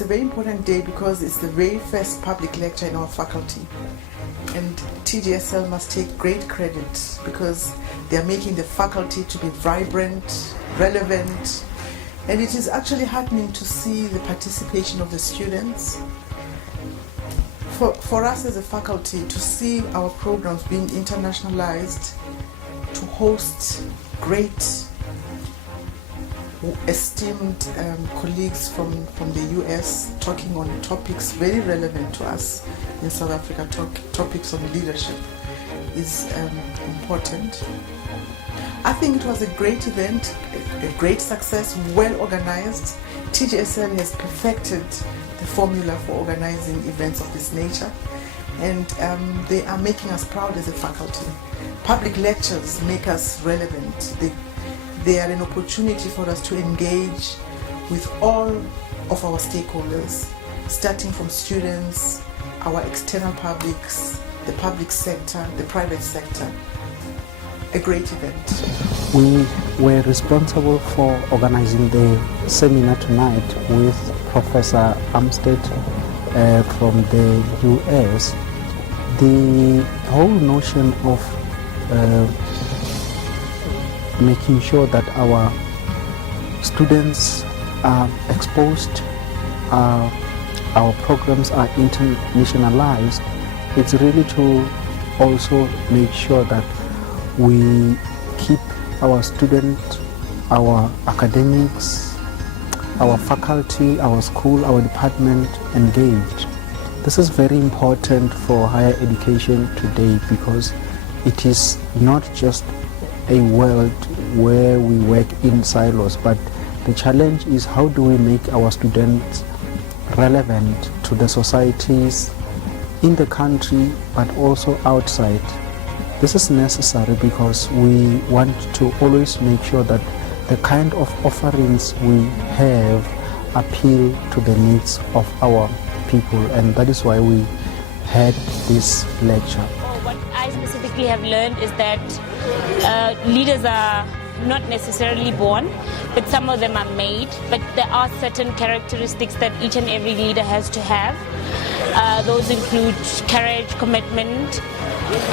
it's a very important day because it's the very first public lecture in our faculty. And TGSL must take great credit because they are making the faculty to be vibrant, relevant, and it is actually heartening to see the participation of the students. For us as a faculty to see our programs being internationalized, to host great esteemed colleagues from the US talking on topics very relevant to us in South Africa, topics on leadership is important. I think it was a great event, a great success, well organized. TGSL has perfected the formula for organizing events of this nature, and they are making us proud as a faculty. Public lectures make us relevant. They are an opportunity for us to engage with all of our stakeholders, starting from students, our external publics, the public sector, the private sector. A great event. We were responsible for organizing the seminar tonight with Professor Armstead from the US. The whole notion of making sure that our students are exposed, our programs are internationalized, it's really to also make sure that we keep our students, our academics, our faculty, our school, our department engaged. This is very important for higher education today because it is not just a world where we work in silos, but the challenge is how do we make our students relevant to the societies in the country but also outside. This is necessary because we want to always make sure that the kind of offerings we have appeal to the needs of our people, and that is why we had this lecture. What I specifically have learned is that leaders are not necessarily born, but some of them are made, but there are certain characteristics that each and every leader has to have. Those include courage, commitment,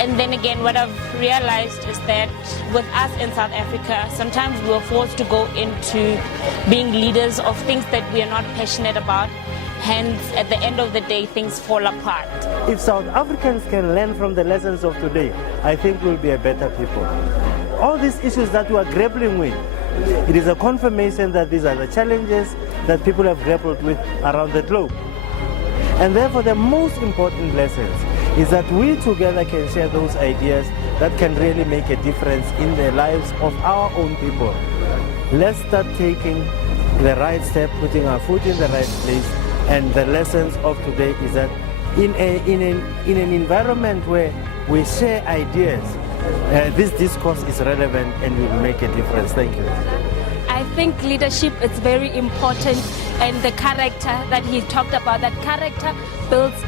and then again what I've realized is that with us in South Africa, sometimes we're forced to go into being leaders of things that we are not passionate about. Hence, at the end of the day, things fall apart. If South Africans can learn from the lessons of today, I think we'll be a better people. All these issues that we are grappling with, it is a confirmation that these are the challenges that people have grappled with around the globe. And therefore, the most important lessons is that we together can share those ideas that can really make a difference in the lives of our own people. Let's start taking the right step, putting our foot in the right place. And the lessons of today is that in an environment where we share ideas, this discourse is relevant and will make a difference. Thank you. I think leadership is very important, and the character that he talked about, that character builds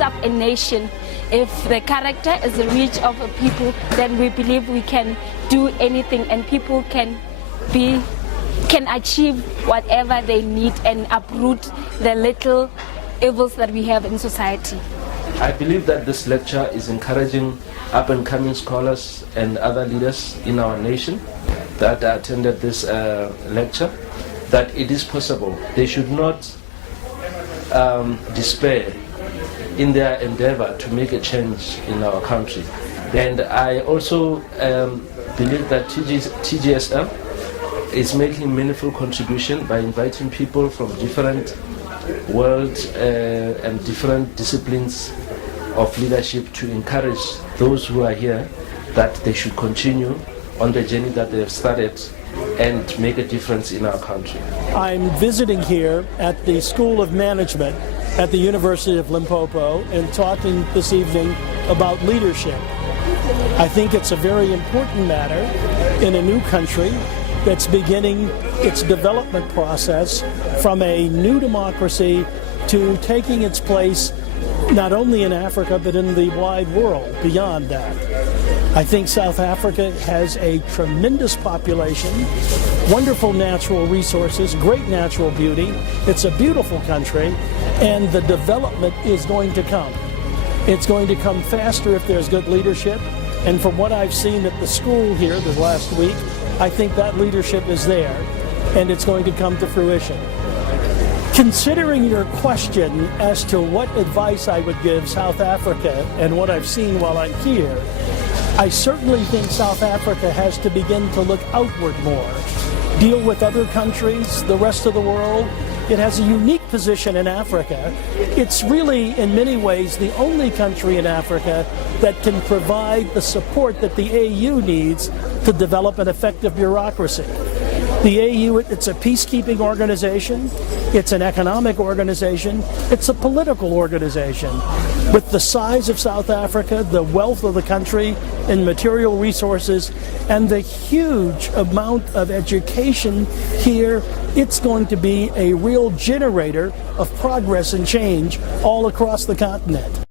up a nation. If the character is the reach of a people, then we believe we can do anything, and people can achieve whatever they need and uproot the little evils that we have in society. I believe that this lecture is encouraging up-and-coming scholars and other leaders in our nation that attended this lecture that it is possible. They should not despair in their endeavor to make a change in our country. And I also believe that TGSL is making a meaningful contribution by inviting people from different worlds and different disciplines of leadership to encourage those who are here that they should continue on the journey that they have started and make a difference in our country. I'm visiting here at the School of Management at the University of Limpopo and talking this evening about leadership. I think it's a very important matter in a new country that's beginning its development process from a new democracy to taking its place not only in Africa but in the wide world beyond that. I think South Africa has a tremendous population, wonderful natural resources, great natural beauty. It's a beautiful country, and the development is going to come. It's going to come faster if there's good leadership, and from what I've seen at the school here this last week, I think that leadership is there, and it's going to come to fruition. Considering your question as to what advice I would give South Africa and what I've seen while I'm here, I certainly think South Africa has to begin to look outward more, deal with other countries, the rest of the world. It has a unique position in Africa. It's really, in many ways, the only country in Africa that can provide the support that the AU needs to develop an effective bureaucracy. The AU, it's a peacekeeping organization, it's an economic organization, it's a political organization. With the size of South Africa, the wealth of the country in material resources, and the huge amount of education here, it's going to be a real generator of progress and change all across the continent.